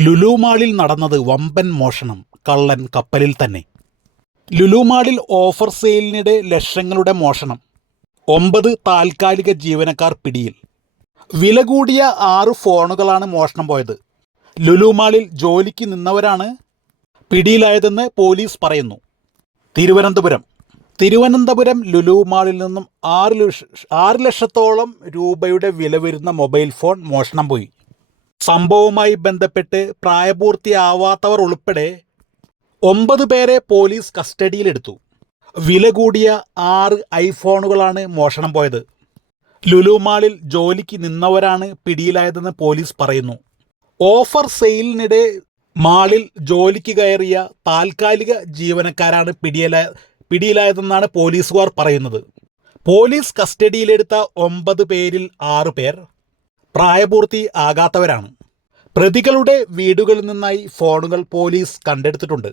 ലുലു മാളിൽ നടന്നത് വമ്പൻ മോഷണം കള്ളൻ കപ്പലിൽ തന്നെ. ലുലുമാളിൽ ഓഫർ സെയിലിനിടെ ലക്ഷങ്ങളുടെ മോഷണം ഒമ്പത് താൽക്കാലിക ജീവനക്കാർ പിടിയിൽ. വില കൂടിയ ആറ് ഫോണുകളാണ് മോഷണം പോയത്. ലുലുമാളിൽ ജോലിക്ക് നിന്നവരാണ് പിടിയിലായതെന്ന് പോലീസ് പറയുന്നു. തിരുവനന്തപുരം. തിരുവനന്തപുരം ലുലുമാളിൽ നിന്നും ആറ് ലക്ഷ ആറ് ലക്ഷത്തോളം രൂപയുടെ വില വരുന്ന മൊബൈൽ ഫോൺ മോഷണം പോയി. സംഭവവുമായി ബന്ധപ്പെട്ട് പ്രായപൂർത്തിയാവാത്തവർ ഉൾപ്പെടെ ഒമ്പത് പേരെ പോലീസ് കസ്റ്റഡിയിലെടുത്തു. വില കൂടിയ ആറ് ഐഫോണുകളാണ് മോഷണം പോയത്. ലുലുമാളിൽ ജോലിക്ക് നിന്നവരാണ് പിടിയിലായതെന്ന് പോലീസ് പറയുന്നു. ഓഫർ സെയിലിനിടെ മാളിൽ ജോലിക്ക് കയറിയ താൽക്കാലിക ജീവനക്കാരാണ് പിടിയില പിടിയിലായതെന്നാണ് പോലീസുകാർ പറയുന്നത്. പോലീസ് കസ്റ്റഡിയിലെടുത്ത ഒമ്പത് പേരിൽ ആറ് പേർ പ്രായപൂർത്തി ആകാത്തവരാണ്. പ്രതികളുടെ വീടുകളിൽ നിന്നായി ഫോണുകൾ പോലീസ് കണ്ടെടുത്തിട്ടുണ്ട്.